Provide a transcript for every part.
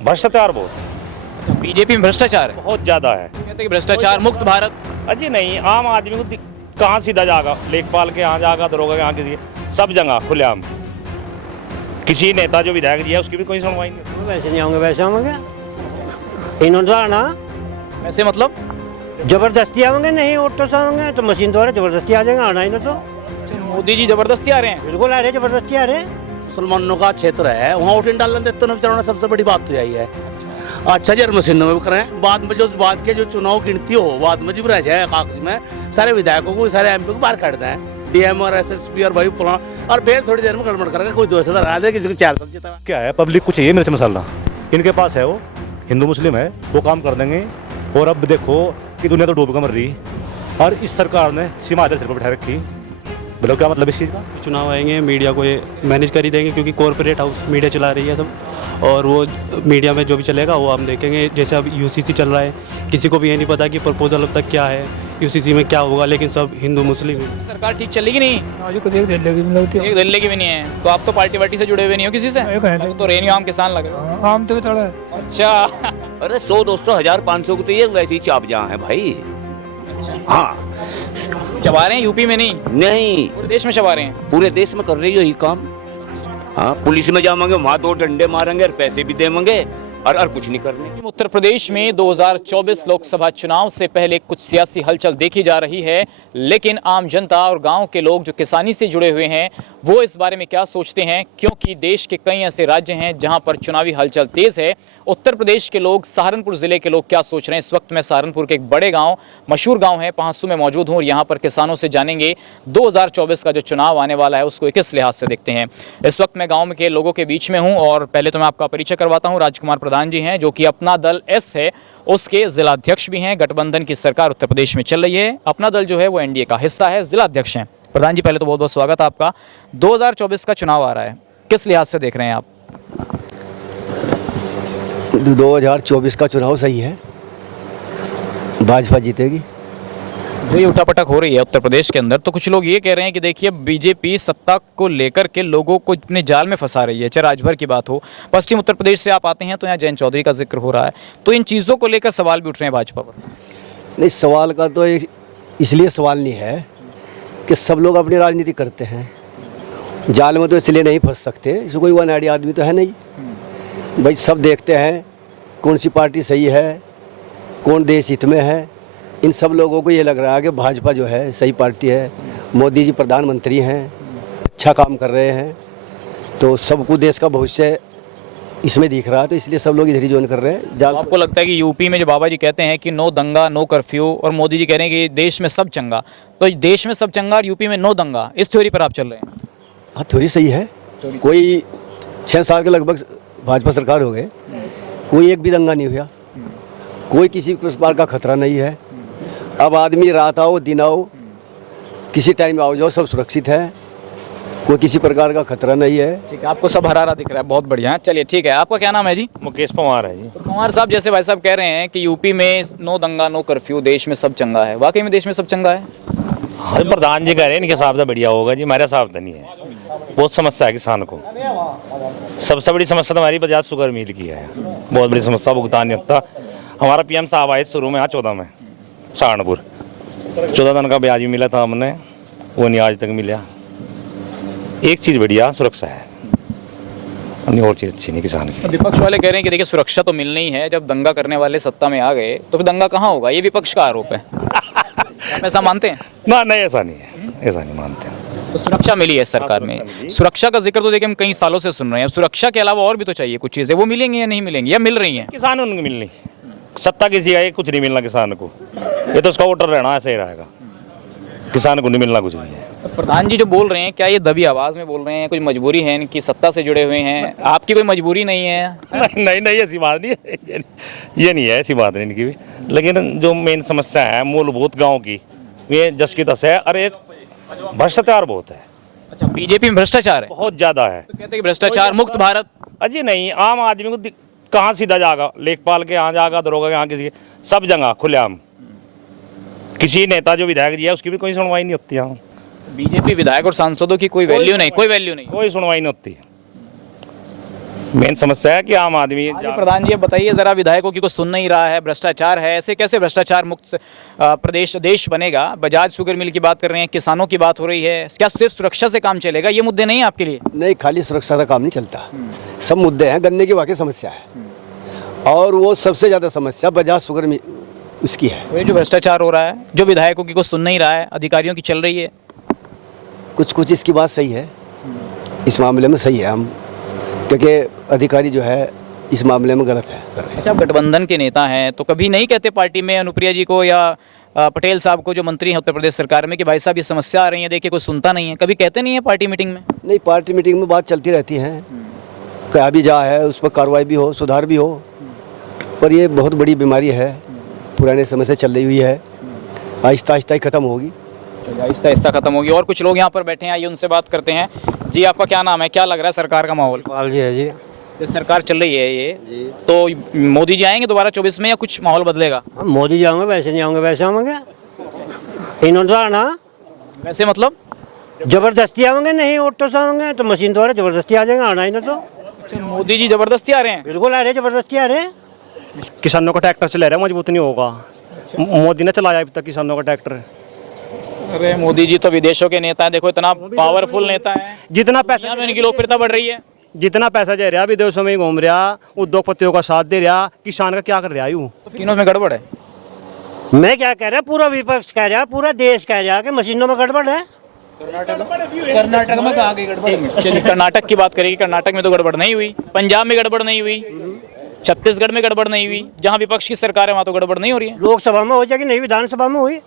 भ्रष्टाचार बहुत अच्छा, बीजेपी में भ्रष्टाचार है, बहुत ज़्यादा है। कहते हैं कि भ्रष्टाचार मुक्त भारत। अजी नहीं, आम आदमी को कहाँ सीधा जाएगा, लेखपाल के यहाँ जाएगा, दरोगा के यहाँ, किसी सब जगह खुलेआम। किसी नेता जो विधायक जी है उसकी भी कोई सुनवाई नहीं। वैसे नहीं होंगे, वैसे होंगे इन्होंने तो आना वैसे मतलब जबरदस्ती आएंगे, नहीं ऑटो से आएंगे तो मशीन द्वारा जबरदस्ती आ जाएंगे, आना इन्होंने तो मोदी जी जबरदस्ती आ रहे हैं। बिल्कुल आ रहे, जबरदस्ती आ रहे। मुसलमानों का क्षेत्र है, वहाँ वोटिंग डालने देते हैं बेचारों ने, सबसे बड़ी बात तो यही है। अच्छा जी, मशीनों में करें, बाद में जो बाद के जो चुनाव गिनती हो, बाद में जब रह जाए आखिरी में सारे विधायकों को, सारे एमपी को बाहर काट दें, डीएम और एसएसपी और भाई पुलान, और फिर थोड़ी देर में गड़बड़ करेंगे, कोई 200 आ जाए, किसी को 400 जीता। क्या है, पब्लिक को चाहिए मिर्च मसाला, इनके पास है, वो हिंदू मुस्लिम है, वो काम कर देंगे। और अब देखो कि दुनिया तो डूब कर मर रही, और इस सरकार ने सीमा सिर पर बैठा रखी। बताओ क्या मतलब इस चीज़ का। चुनाव आएंगे, मीडिया को ये मैनेज कर ही देंगे, क्योंकि कॉरपोरेट हाउस मीडिया चला रही है सब, और वो मीडिया में जो भी चलेगा वो हम देखेंगे। जैसे अब यूसीसी चल रहा है, किसी को भी ये नहीं पता कि प्रपोजल अब तक क्या है, यूसीसी में क्या होगा, लेकिन सब हिंदू मुस्लिम है। सरकार ठीक चलेगी नहीं, आज को देख दिल्ली की भी लगती है, एक दिल्ली की भी नहीं है। तो आप तो पार्टी वार्टी से जुड़े हुए नहीं हो किसी से? तो रेनी आम किसान लगे। आम तो थोड़ा अच्छा, अरे 100 200 1000 500 को तो ये वैसे ही चाप जहाँ है भाई। हाँ, चबा रहे हैं यूपी में नहीं, नहीं पूरे देश में चबा रहे हैं। पूरे देश में कर रही हो यही काम। हाँ, पुलिस में जाएंगे, वहाँ 2 डंडे मारेंगे और पैसे भी देंगे, और कुछ नहीं करने। उत्तर प्रदेश में 2024 लोकसभा चुनाव से पहले कुछ सियासी हलचल देखी जा रही है, लेकिन आम जनता और गांव के लोग जो किसानी से जुड़े हुए हैं वो इस बारे में क्या सोचते हैं, क्योंकि देश के कई ऐसे राज्य हैं जहां पर चुनावी हलचल तेज है। उत्तर प्रदेश के लोग, सहारनपुर जिले के लोग क्या सोच रहे हैं? इस वक्त मैं सहारनपुर के एक बड़े गाँव, मशहूर गाँव है पहासू में मौजूद हूँ, और यहाँ पर किसानों से जानेंगे 2024 का जो चुनाव आने वाला है उसको किस लिहाज से देखते हैं। इस वक्त मैं गाँव के लोगों के बीच में हूँ, और पहले तो मैं आपका परिचय करवाता हूँ। राजकुमार प्रधान जी हैं, जो कि अपना दल एस है उसके जिलाध्यक्ष भी हैं। गठबंधन की सरकार उत्तर प्रदेश में चल रही है, अपना दल जो है वो एनडीए का हिस्सा है, जिलाध्यक्ष हैं। प्रधान जी, पहले तो बहुत बहुत स्वागत है आपका। 2024 का चुनाव आ रहा है, किस लिहाज से देख रहे हैं आप? 2024 का चुनाव सही है, भाजपा जीतेगी। जो ये उठापटक हो रही है उत्तर प्रदेश के अंदर, तो कुछ लोग ये कह रहे हैं कि देखिए बीजेपी सत्ता को लेकर के लोगों को इतने जाल में फंसा रही है। चाहे राजभर की बात हो, पश्चिम उत्तर प्रदेश से आप आते हैं तो यहाँ जयंत चौधरी का जिक्र हो रहा है, तो इन चीज़ों को लेकर सवाल भी उठ रहे हैं भाजपा पर। नहीं, सवाल का तो इसलिए सवाल नहीं है कि सब लोग अपनी राजनीति करते हैं, जाल में तो इसलिए नहीं फंस सकते, इसमें कोई वन आइडी आदमी तो है नहीं भाई। सब देखते हैं कौन सी पार्टी सही है, कौन देश हित में है। इन सब लोगों को ये लग रहा है कि भाजपा जो है सही पार्टी है, मोदी जी प्रधानमंत्री हैं, अच्छा काम कर रहे हैं, तो सबको देश का भविष्य इसमें दिख रहा है, तो इसलिए सब लोग इधर ही ज्वाइन कर रहे हैं। तो आपको लगता है कि यूपी में जो बाबा जी कहते हैं कि नो दंगा नो कर्फ्यू, और मोदी जी कह रहे हैं कि देश में सब चंगा, तो देश में सब चंगा और यूपी में नो दंगा, इस थ्योरी पर आप चल रहे हैं? हाँ, थोड़ी सही है। कोई 6 साल के लगभग भाजपा सरकार हो गए, कोई एक भी दंगा नहीं हुआ, कोई किसी प्रकार का खतरा नहीं है। अब आदमी रात आओ दिन आओ, किसी टाइम आओ जाओ, सब सुरक्षित है, कोई किसी प्रकार का खतरा नहीं है। ठीक है, आपको सब हरारा दिख रहा है, बहुत बढ़िया। चलिए ठीक है, आपका क्या नाम है जी? मुकेश पवार है जी। तो कुमार साहब, जैसे भाई साहब कह रहे हैं कि यूपी में नो दंगा नो कर्फ्यू, देश में सब चंगा है, वाकई में देश में सब चंगा है? हाँ, प्रधान जी कह रहे हैं इनके हिसाब से बढ़िया होगा जी, मेरे हिसाब से नहीं है। बहुत समस्या है किसान को, सबसे बड़ी समस्या तो हमारी बजाज शुगर मिल की है, बहुत बड़ी समस्या, भुगतान नहीं होता। हमारा पीएम साहब आए शुरू में, 14 में सहारनपुर, 14 दिन का ब्याज भी मिला था हमने, वो नहीं आज तक मिला। एक चीज़ बढ़िया सुरक्षा है, नहीं और चीज़ अच्छी नहीं किसान की। विपक्ष वाले कह रहे हैं कि देखिए सुरक्षा तो मिलनी ही है, जब दंगा करने वाले सत्ता में आ गए तो फिर दंगा कहाँ होगा, ये विपक्ष का आरोप है। आप ऐसा मानते हैं? ना, नहीं ऐसा नहीं है, ऐसा नहीं मानते। तो सुरक्षा मिली है सरकार में, सुरक्षा का जिक्र तो देखिए हम कई सालों से सुन रहे हैं। सुरक्षा के अलावा और भी तो चाहिए कुछ चीज़ें, वो मिलेंगी या नहीं मिलेंगी, या मिल रही हैं? किसान उनको मिलनी, सत्ता किसी का कुछ नहीं मिलना किसान को, ये तो उसका वोटर रहना ऐसे ही रहेगा, किसान को नहीं मिलना कुछ भी है। तो प्रधान जी जो बोल रहे हैं, क्या ये दबी आवाज में बोल रहे हैं, कुछ मजबूरी है इनकी, सत्ता से जुड़े हुए हैं, आपकी कोई मजबूरी नहीं है? नहीं, ऐसी बात नहीं है, ये नहीं है, ऐसी बात नहीं इनकी भी। लेकिन जो मेन समस्या है मूलभूत गाँव की, ये जस की तस है। अरे भ्रष्टाचार बहुत है। अच्छा, बीजेपी में भ्रष्टाचार है, बहुत ज़्यादा है। तो कहते हैं कि भ्रष्टाचार मुक्त भारत। अजी नहीं, आम आदमी को कहाँ सीधा जाएगा, लेखपाल के यहाँ जाएगा, दरोगा के यहाँ, किसी सब जगह खुलेआम। किसी नेता जो विधायक जी है उसकी भी कोई सुनवाई नहीं होती यहाँ। बीजेपी विधायक और सांसदों की कोई वैल्यू नहीं, कोई वैल्यू नहीं, कोई सुनवाई नहीं होती। मेन समस्या है कि आम आदमी जी प्रधान जी, अब बताइए जरा, विधायकों की कुछ सुन नहीं रहा है, भ्रष्टाचार है, ऐसे कैसे भ्रष्टाचार मुक्त प्रदेश देश बनेगा? बजाज शुगर मिल की बात कर रहे हैं, किसानों की बात हो रही है, क्या सिर्फ सुरक्षा से काम चलेगा? ये मुद्दे नहीं है आपके लिए? नहीं, खाली सुरक्षा का काम नहीं चलता, सब मुद्दे हैं। गन्ने की वाकई समस्या है और वो सबसे ज़्यादा समस्या बजाज शुगर में उसकी है। ये जो भ्रष्टाचार हो रहा है, जो विधायकों की कुछ सुन नहीं रहा है, अधिकारियों की चल रही है, कुछ इसकी बात सही है, इस मामले में सही है हम, क्योंकि अधिकारी जो है इस मामले में गलत है कर रहे हैं। अच्छा, आप गठबंधन के नेता हैं तो कभी नहीं कहते पार्टी में अनुप्रिया जी को या पटेल साहब को, जो मंत्री हैं उत्तर प्रदेश सरकार में, कि भाई साहब ये समस्या आ रही है, देखिए कोई सुनता नहीं है? कभी कहते नहीं है पार्टी मीटिंग में? नहीं, पार्टी मीटिंग में बात चलती रहती है, क्या भी जा है उस पर कार्रवाई भी हो, सुधार भी हो, पर ये बहुत बड़ी बीमारी है, पुराने समय से चल रही हुई है, आहिस्ता आहिस्ता ही ख़त्म होगी। आहिस्ता आहिस्ता खत्म होगी। और कुछ लोग यहाँ पर बैठे हैं, आइए उनसे बात करते हैं। जी, आपका क्या नाम है? क्या लग रहा है सरकार का माहौल? पाल जी है जी। जो सरकार चल रही है ये, तो मोदी जी आएंगे दोबारा 24 में या कुछ माहौल बदलेगा? मोदी जाऊँगे, वैसे नहीं आऊँगे, वैसे आऊँगे इन्होंने आना, वैसे मतलब जबरदस्ती आएंगे, नहीं ऑटो से आएंगे तो मशीन द्वारा जबरदस्ती आ जाएंगे, आना इन्हें तो। मोदी जी जबरदस्ती आ रहे हैं? बिल्कुल आ रहे, जबरदस्ती आ रहे। किसानों का ट्रैक्टर चला रहा है, मजबूत नहीं होगा। मोदी ने चलाया अभी तक किसानों का ट्रैक्टर। अरे मोदी जी तो विदेशों के नेता हैं, देखो इतना पावरफुल नेता है, जितना पैसा में इनकी लोकप्रियता बढ़ रही है। जितना पैसा दे रहा विदेशों में ही घूम रहा, उद्योगपतियों का साथ दे रहा, किसान का क्या कर रहा यूं? तो तीनों में गड़बड़ है। मैं क्या कह रहा, पूरा विपक्ष कह रहा, पूरा देश कह रहा कि मशीनों में गड़बड़ है। कर्नाटक में कहाँ की गड़बड़? चलिए कर्नाटक की बात करेगी, कर्नाटक में तो गड़बड़ नहीं हुई, पंजाब में गड़बड़ नहीं हुई, छत्तीसगढ़ में गड़बड़ नहीं हुई, जहाँ विपक्ष की सरकार है वहाँ तो गड़बड़ नहीं हो रही है। लोकसभा में हो जाएगी, नहीं विधानसभा में हुई।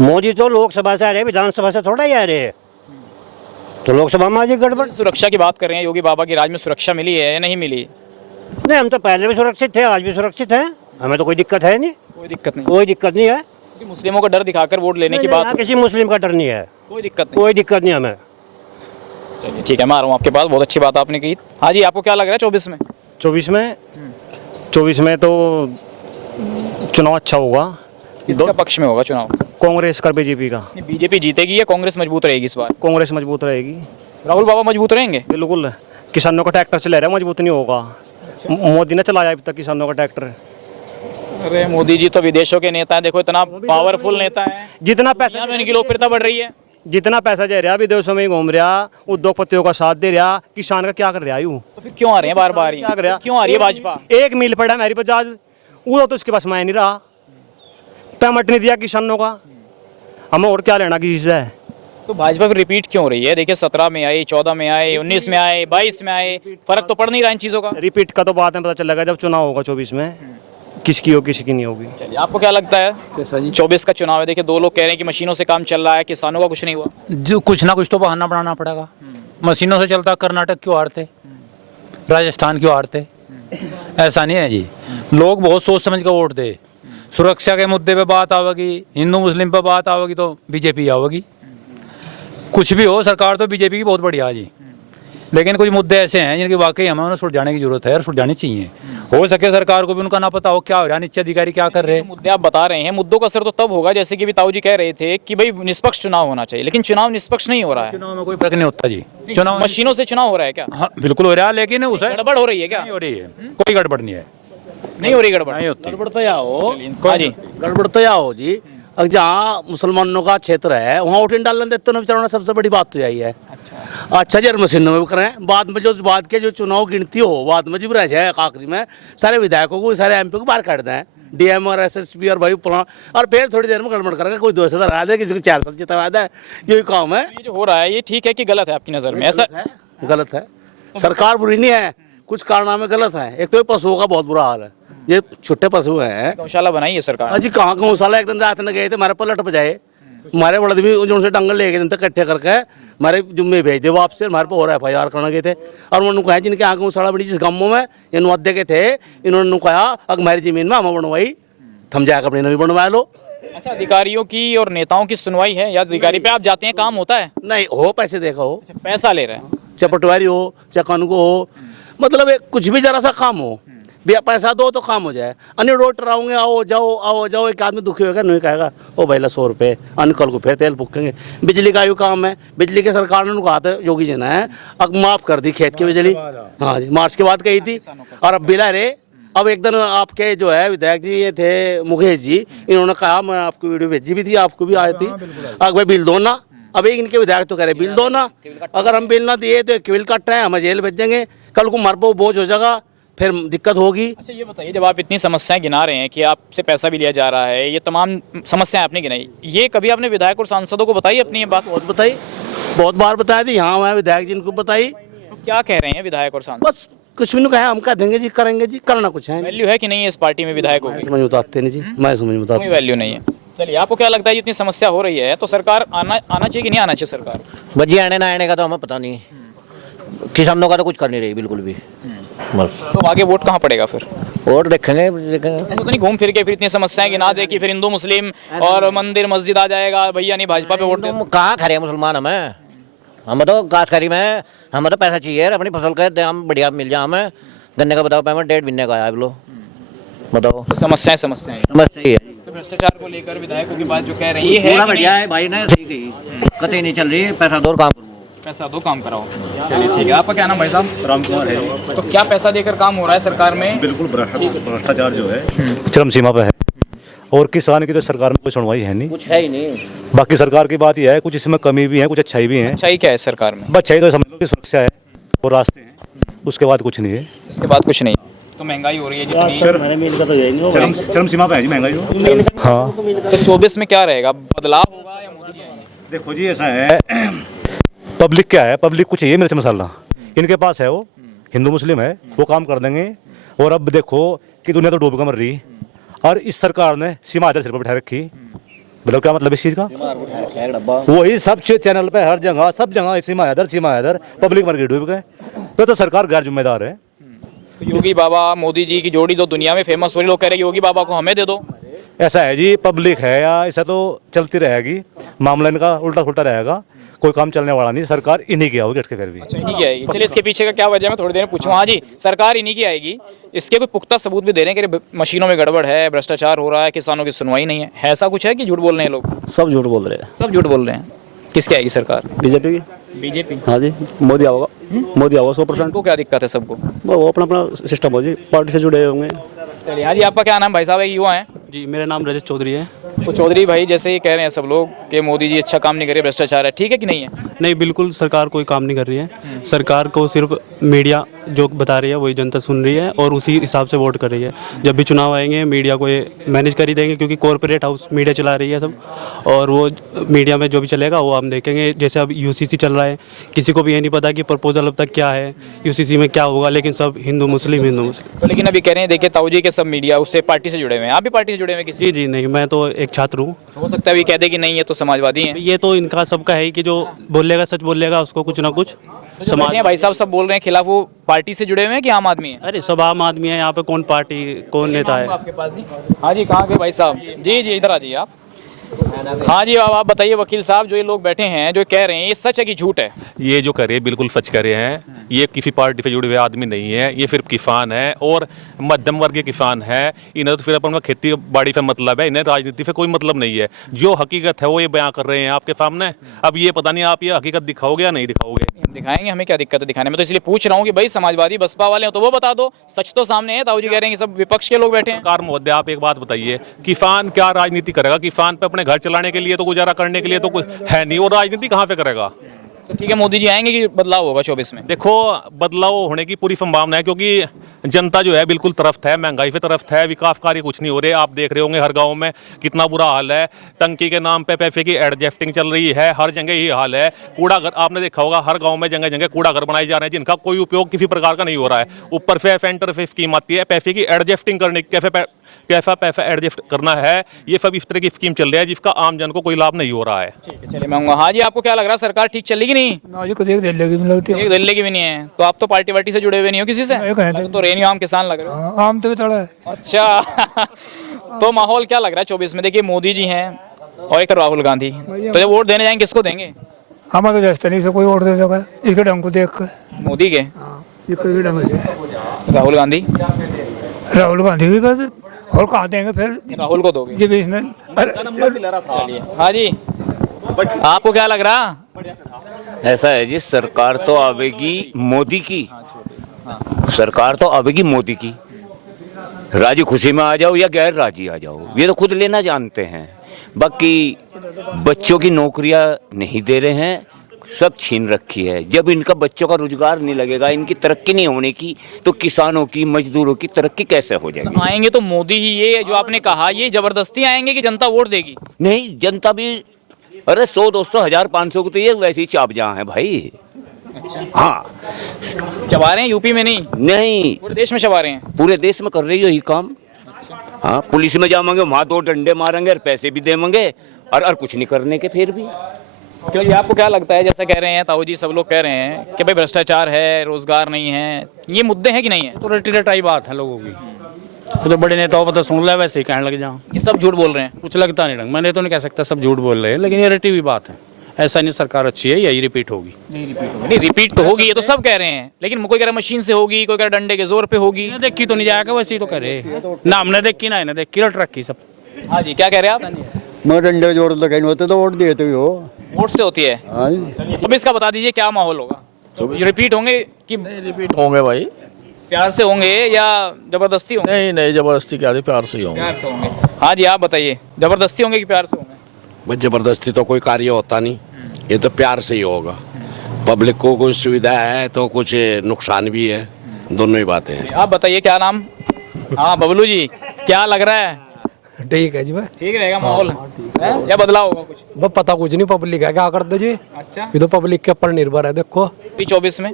मोदी तो लोकसभा से आ रहे, विधानसभा से थोड़ा ही आ रहे हैं, तो लोकसभा में आ जाएगी गड़बड़। सुरक्षा की बात कर रहे हैं, योगी बाबा की राज में सुरक्षा मिली है या नहीं मिली? नहीं, हम तो पहले भी सुरक्षित थे, आज भी सुरक्षित हैं, हमें तो कोई दिक्कत है नहीं, कोई दिक्कत नहीं। कोई दिक्कत नहीं है। मुस्लिमों का डर दिखाकर वोट लेने की बात यहाँ किसी मुस्लिम का डर नहीं है, कोई दिक्कत नहीं। कोई दिक्कत नहीं हमें। चलिए ठीक है, मैं आ रहा हूँ आपके पास, बहुत अच्छी बात आपने की। हाँ जी, आपको क्या लग रहा है 24 में? 24 में तो चुनाव अच्छा होगा। किसका पक्ष में होगा चुनाव? कांग्रेस का, बीजेपी का। बीजेपी जीतेगी या कांग्रेस मजबूत रहेगी इस बार? कांग्रेस मजबूत रहेगी। राहुल बाबा मजबूत रहेंगे? बिल्कुल। किसानों का ट्रैक्टर चला रहा है, मजबूत नहीं होगा। मोदी ने चलाया अभी तक किसानों का ट्रैक्टर। अरे मोदी जी तो विदेशों के नेता हैं, देखो इतना पावरफुल नेता है, जितना पैसा में इनकी लोकप्रियता बढ़ रही है। जितना पैसा दे रहा विदेशों में ही घूम रहा, उद्योगपतियों का साथ दे रहा, किसान का क्या कर रहा यूं? तो फिर क्यों आ रहे हैं बार बार? क्या कर रहा? क्यों आ रही है भाजपा? एक मील पड़ा हमारी बजाज, वो तो उसके पास मैं नहीं रहा, पेमेंट नहीं दिया किसानों का, हमें और क्या लेना किसी से? तो भाजपा फिर रिपीट क्यों हो रही है? देखिए 17 में आई, 14 में आए, 19 में आए, 22 में आए, फर्क तो पड़ नहीं रहा इन चीज़ों का। रिपीट का तो बाद में पता चलेगा जब चुनाव होगा 24 में, किसकी हो किसकी नहीं होगी। चलिए, आपको क्या लगता है? 24 का चुनाव है, देखिए दो लोग कह रहे हैं कि मशीनों से काम चल रहा है, किसानों का कुछ नहीं हुआ। जो कुछ ना कुछ तो बहाना बनाना पड़ेगा। मशीनों से चलता, कर्नाटक क्यों हारते, राजस्थान क्यों हारते? ऐसा नहीं है जी, लोग बहुत सोच समझ कर वोट दे। सुरक्षा के मुद्दे पे बात आवेगी, हिंदू मुस्लिम पे बात आवेगी तो बीजेपी आवेगी। कुछ भी हो, सरकार तो बीजेपी की बहुत बढ़िया है जी, लेकिन कुछ मुद्दे ऐसे हैं जिनकी वाकई हमें उन्हें सुलझाने की जरूरत है और सुलझानी चाहिए। हो सके सरकार को भी उनका ना पता हो क्या हो रहा है, नीचे अधिकारी क्या कर रहे हैं। मुद्दे आप बता रहे हैं, मुद्दों का असर तो तब होगा, जैसे कि भी ताऊ जी कह रहे थे कि भाई निष्पक्ष चुनाव होना चाहिए, लेकिन चुनाव निष्पक्ष नहीं हो रहा है। चुनाव में कोई फर्क नहीं होता जी, चुनाव मशीनों से चुनाव हो रहा है क्या? हाँ बिल्कुल हो रहा है, लेकिन उसे गड़बड़ हो रही है क्या? नहीं हो रही है, कोई गड़बड़ नहीं है, नहीं हो रही गड़बड़? नहीं होती। गड़बड़ तो या हो, हाँ जी, गड़बड़ तो या हो जी। अब जहाँ मुसलमानों का क्षेत्र है वहाँ वोटिंग डालने देते तो बेचारा, सबसे बड़ी बात तो यही है। अच्छा जी, मशीनों में भी करें, बाद में बाद के जो चुनाव गिनती हो, बाद में जब रह जाए आखिरी में सारे विधायकों को, सारे एमपी को बाहर काट दें, डीएम और एसएसपी और भाई पुराना, और फिर थोड़ी देर में गड़बड़ करेंगे, कोई 200 हरा दे, किसी को 400 जितवा दे, यही काम है। ये जो हो रहा है ये ठीक है कि गलत है आपकी नज़र में? ऐसा गलत है, सरकार बुरी नहीं है, कुछ कारनामे गलत हैं। एक तो पशुओं का बहुत बुरा हाल है, ये छोटे पशु हैं। गौशाला बनाई है सरकार? अजी कहाँ गौशाला, एक दिन रात में गए थे, हमारे पलट बजाए, हमारे बड़द भी जो उनसे डंगल ले गए थे इकट्ठे करके, हमारे जुम्मे भेज दे वापस, हमारे पे हो रहा है FIR करने गए थे। और उन्होंने कहा जिनके यहाँ गौशाला बड़ी जिस गाँवों में ये नुआदे के थे, इन्होंने कहा अगर हमारी जमीन में हम बनवाई, थम जाकर अपनी नवी बनवा लो। अच्छा, अधिकारियों की और नेताओं की सुनवाई है या अधिकारी पे आप जाते हैं, काम होता है? नहीं हो, पैसे देखा हो, पैसा ले रहे हैं? चाहे पटवारी हो, चाहे कानून को हो, मतलब कुछ भी जरा सा काम हो, भैया पैसा दो तो काम हो जाए। अन्य रोड टराओगे, आओ जाओ, एक आदमी दुखी होगा, नहीं कहेगा ओ भाई 100 रुपये, अन्य कल को फिर तेल फूकेंगे। बिजली का यो काम है, बिजली के सरकार ने कहा था योगी जी ने अब माफ़ कर दी खेत की बिजली, हाँ जी, मार्च के बाद कही थी, और अब बिला रे। अब एक दिन आपके जो है विधायक जी ये थे मुकेश जी, इन्होंने कहा, मैं आपको वीडियो भेजी भी थी, आपको भी आई थी, अब भाई बिल दो ना। अब एक इनके विधायक तो कह रहे बिल दो ना, अगर हम बिल ना दिए तो केबिल कट रहे हैं, हमें जेल भेजेंगे, कल को हमारे पर बोझ हो जाएगा, फिर दिक्कत होगी। अच्छा ये बताइए, जब आप इतनी समस्याएं गिना रहे हैं कि आपसे पैसा भी लिया जा रहा है, ये तमाम समस्याएं आपने गिनाई, ये कभी आपने विधायक और सांसदों को बताई अपनी ये बात? बहुत बार बताया थी, यहाँ मैं विधायक जी इनको बताई। तो क्या कह रहे हैं विधायक और सांसद? बस कुछ भी नहीं कहा, हम कह देंगे जी, करेंगे जी, करना कुछ है। वैल्यू है कि नहीं है इस पार्टी में विधायकों की? समझ बताते नहीं जी, मैं समझ बताता। कोई वैल्यू नहीं है। चलिए, आपको क्या लगता है इतनी समस्या हो रही है तो सरकार आना चाहिए कि नहीं आना चाहिए सरकार? बज्जी आने ना आने का तो हमें पता नहीं, किसानों का तो कुछ कर नहीं रही बिल्कुल भी। बस तो आगे वोट कहाँ पड़ेगा फिर? वोट देखेंगे। ऐसा तो नहीं घूम फिर के फिर इतनी समस्याएं गिना दे कि फिर हिंदू मुस्लिम और मंदिर मस्जिद आ जाएगा, भैया नहीं भाजपा पे वोट दे। कहाँ खड़े हैं मुसलमान हमें तो काश्तकारी में हमें तो पैसा चाहिए, अपनी फसल का दाम बढ़िया मिल जाए हमें। गन्ने का बताओ पेमेंट 1.5 महीने का आया बोलो, बताओ। तो समस्या है। समझ ही है। तो भ्रष्टाचार को लेकर विधायकों की बात जो कह रही है पूरा बढ़िया है भाई ने सही कही, कतई नहीं चल रही, पैसा दो काम करो, पैसा दो काम कराओ। चलिए ठीक है, आपका क्या नाम भाई साहब? राम कुमार है। तो क्या पैसा देकर काम हो रहा है सरकार में? बिल्कुल भ्रष्टाचार जो है चरम सीमा पे है, और किसान की तो सरकार में कोई सुनवाई है नहीं, कुछ है ही नहीं। बाकी सरकार की बात यह है, कुछ इसमें कमी भी है, कुछ अच्छाई भी है। अच्छाई क्या है सरकार में? अच्छाई तो समझ लो कि सुरक्षा है और रास्ते हैं, उसके बाद कुछ नहीं है। इसके बाद कुछ नहीं। तो महंगाई हो रही है जितनी, चरम सीमा पे है जी महंगाई। हाँ, तो 24 में क्या रहेगा, बदलाव होगा या मोदी जी आएंगे? देखो जी ऐसा है, पब्लिक क्या है, पब्लिक कुछ चाहिए मिर्च मसाला, इनके पास है, वो हिंदू मुस्लिम है, वो काम कर देंगे। और अब देखो कि दुनिया तो डूब कर मर रही, और इस सरकार ने सीमा आधार सिर पर बैठा रखी। मतलब क्या मतलब इस चीज़ का? वही सब चैनल पे हर जगह सब जगह सीमा आधार, पब्लिक मर गई डूब गए, तो सरकार गैर जिम्मेदार है। तो योगी बाबा मोदी जी की जोड़ी तो दुनिया में फेमस हो रही, लोग कह रहे हैं योगी बाबा को हमें दे दो। ऐसा है जी, पब्लिक है या ऐसा तो चलती रहेगी, मामला इनका उल्टा फुल्टा रहेगा, कोई काम चलने वाला नहीं, सरकार इन्हीं की आओगी, फिर भी इन्हीं की आएगी। चलिए, इसके पीछे का क्या वजह है मैं थोड़ी देर में पूछूँ। हाँ जी, सरकार इन्हीं की आएगी, इसके कोई पुख्ता सबूत भी दे रहे हैं कि मशीनों में गड़बड़ है, भ्रष्टाचार हो रहा है, किसानों की सुनवाई नहीं है, ऐसा कुछ है कि झूठ बोल रहे हैं लोग? सब झूठ बोल रहे हैं। सब झूठ बोल रहे हैं। किसकी आएगी सरकार? बीजेपी की। बीजेपी? हाँ जी, मोदी आएगा, मोदी आएगा 100%। उनको क्या दिक्कत है सबको? वो अपना सिस्टम हो जी, पार्टी से जुड़े होंगे। चलिए, हाँ जी, आपका क्या नाम भाई साहब? एक युवा है जी, मेरा नाम रजत चौधरी है। तो चौधरी भाई, जैसे ही कह रहे हैं सब लोग कि मोदी जी अच्छा काम नहीं कर रहे, भ्रष्टाचार है, ठीक है कि नहीं है? नहीं, बिल्कुल सरकार कोई काम नहीं कर रही है। सरकार को सिर्फ मीडिया जो बता रही है वही जनता सुन रही है और उसी हिसाब से वोट कर रही है। जब भी चुनाव आएंगे मीडिया को ये मैनेज कर ही देंगे, क्योंकि कॉरपोरेट हाउस मीडिया चला रही है सब, और वो मीडिया में जो भी चलेगा वो हम देखेंगे। जैसे अब यूसीसी चल रहा है, किसी को भी ये नहीं पता कि प्रपोजल अब तक क्या है, यूसीसी में क्या होगा, लेकिन सब हिंदू मुस्लिम। तो लेकिन अभी कह रहे हैं, देखिए ताऊ जी के सब मीडिया उससे पार्टी से जुड़े हुए हैं, आप भी पार्टी से जुड़े हुए हैं किसी? जी नहीं, मैं तो एक छात्र हूँ। हो सकता है अभी कह दे कि नहीं ये तो समाजवादी हैं। ये तो इनका सबका है कि जो बोलेगा सच बोलेगा उसको कुछ ना कुछ समाज। भाई साहब सब बोल रहे हैं खिलाफ, वो पार्टी से जुड़े हुए हैं कि आम आदमी है? अरे सब आम आदमी है, यहाँ पे कौन पार्टी कौन नेता है? आपके पास जी? हाँ जी, कहाँ के भाई साहब? जी जी, इधर आ जाइए आप। हाँ जी, अब आप बताइए वकील साहब, जो ये लोग बैठे हैं जो कह रहे हैं, ये सच है कि झूठ है? ये जो कह रहे हैं बिल्कुल सच कह रहे हैं। ये किसी पार्टी से जुड़े हुए आदमी नहीं है, ये सिर्फ किसान है और मध्यम वर्गीय किसान है। इन्हें तो फिर अपना खेती बाड़ी से मतलब है, इन्हें राजनीति से कोई मतलब नहीं है। जो हकीकत है वो ये बयां कर रहे हैं आपके सामने। अब ये पता नहीं आप ये हकीकत दिखाओगे या नहीं दिखाओगे? दिखाएंगे, हमें क्या दिक्कत है दिखाने में। तो इसलिए पूछ रहा हूँ कि भाई समाजवादी बसपा वाले हो तो वो बता दो, सच तो सामने है। ताऊ जी कह रहे हैं कि सब विपक्ष के लोग बैठे हैं। सरकार महोदय, आप एक बात बताइए, किसान क्या राजनीति करेगा? किसान पे अपने घर चलाने के लिए तो, गुजारा करने के लिए तो कुछ है नहीं, वो राजनीति कहाँ से करेगा? तो ठीक है, मोदी जी आएंगे कि बदलाव होगा 24 में? देखो, बदलाव होने की पूरी संभावना है, क्योंकि जनता जो है बिल्कुल तरफ्त है, महंगाई पे तरफ्त है, विकास कार्य कुछ नहीं हो रहे। आप देख रहे होंगे हर गांव में कितना बुरा हाल है, टंकी के नाम पे पैसे की एडजस्टिंग चल रही है, हर जगह यही हाल है। कूड़ा घर आपने देखा होगा, हर गांव में जगह जगह कूड़ा घर बनाए जा रहे हैं जिनका कोई उपयोग किसी प्रकार का नहीं हो रहा है। ऊपर से सेंटर से स्कीम आती है, पैसे की एडजस्टिंग करने कैसा पैसा एडजस्ट करना है, ये सब इस तरह की स्कीम चल रही है जिसका आम जन को कोई लाभ नहीं हो रहा है। ठीक है, चलिए मैं आऊँगा। हाँ जी, आपको क्या लग रहा है सरकार ठीक चलेगी नहीं? एक दिल्ली की भी नहीं है। तो आप तो पार्टी वार्टी से जुड़े हुए नहीं हो किसी से? तो रेनी आम किसान लग रहे हो। आम तो थोड़ा है। अच्छा तो माहौल क्या लग रहा है 24 में? देखिए मोदी जी हैं और एक राहुल गांधी, तो जब वोट देने जाएंगे किसको देंगे? हमारे तो जैसे नहीं से कोई वोट दे देगा इसके ढंग को देख कर। मोदी के? राहुल गांधी? राहुल गांधी भी बस, और कहाँ देंगे फिर राहुल को दोगे? जी बीच में। चलिए, हाँ जी, आपको क्या लग रहा? ऐसा है जी, सरकार तो आवेगी मोदी की, सरकार तो आवेगी मोदी की। राजी खुशी में आ जाओ या गैर राजी आ जाओ, ये तो खुद लेना जानते हैं। बाकी बच्चों की नौकरियां नहीं दे रहे हैं, सब छीन रखी है। जब इनका बच्चों का रोजगार नहीं लगेगा, इनकी तरक्की नहीं होने की, तो किसानों की, मजदूरों की तरक्की कैसे हो जाएगी? आएंगे तो मोदी ही, ये जो आपने कहा, ये जबरदस्ती आएंगे कि जनता वोट देगी? नहीं, जनता भी, अरे 100, 200, 1000, 500 को तो ये वैसे ही चाप जहाँ है भाई। हाँ, चबा रहे हैं यूपी में? नहीं, पूरे देश में चबा रहे हैं। पूरे देश में कर रही है यही काम। हाँ, पुलिस में जाएंगे, वहाँ 2 डंडे मारेंगे और पैसे भी देंगे, और कुछ नहीं करने के फिर भी। क्यों जी, आपको क्या लगता है, जैसा कह रहे हैं ताऊ जी, सब लोग कह रहे हैं कि भाई भ्रष्टाचार है, रोजगार नहीं है, ये मुद्दे हैं कि नहीं है? तो रटी रटाई बात है लोगों की, वो तो बड़े नेताओं पर तो सुन ले वैसे ही कहने लग जाओ। ये सब झूठ बोल रहे हैं? कुछ लगता नहीं ढंग, मैंने तो नहीं कह सकता सब झूठ बोल रहे हैं, लेकिन ये रटी हुई बात है। ऐसा नहीं सरकार अच्छी है, यही रिपीट होगी। नहीं, रिपीट तो होगी, ये तो सब कह रहे हैं, लेकिन कोई कह रहा मशीन से होगी, कोई कह रहा डंडे के जोर पे होगी। देखी तो नहीं जाएगा, वैसे ही तो करे ना, हमने देखी ना, इन्हें देखी, रट रखी सब। हाँ जी, क्या कह रहे हैं आप? मैं डंडे जोड़ लगाई होते तो वोट देते ही हो। वोट से होती है? हाँ जी। अब इसका बता दीजिए क्या माहौल होगा? रिपीट होंगे कि रिपीट होंगे भाई? प्यार से होंगे या जबरदस्ती होंगे? नहीं नहीं, जबरदस्ती क्या, प्यार से ही होंगे। प्यार से होंगे। हाँ जी, आप बताइए, जबरदस्ती होंगे कि प्यार से होंगे? भाई जबरदस्ती तो कोई कार्य होता नहीं, ये तो प्यार से ही होगा। पब्लिक को कुछ सुविधा है तो कुछ नुकसान भी है, दोनों ही बातें हैं। आप बताइए क्या नाम? हाँ बबलू जी, क्या लग रहा है? ठीक है जी भाई, ठीक रहेगा माहौल या बदलाव होगा कुछ? बस पता कुछ नहीं, पब्लिक है क्या कर दो जी, अच्छा, ये तो पब्लिक के ऊपर निर्भर है। देखो 24 में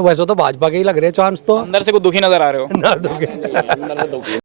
वैसे तो भाजपा के ही लग रहे हैं चांस तो। अंदर से कुछ दुखी नजर आ रहे हो? ना दोगे।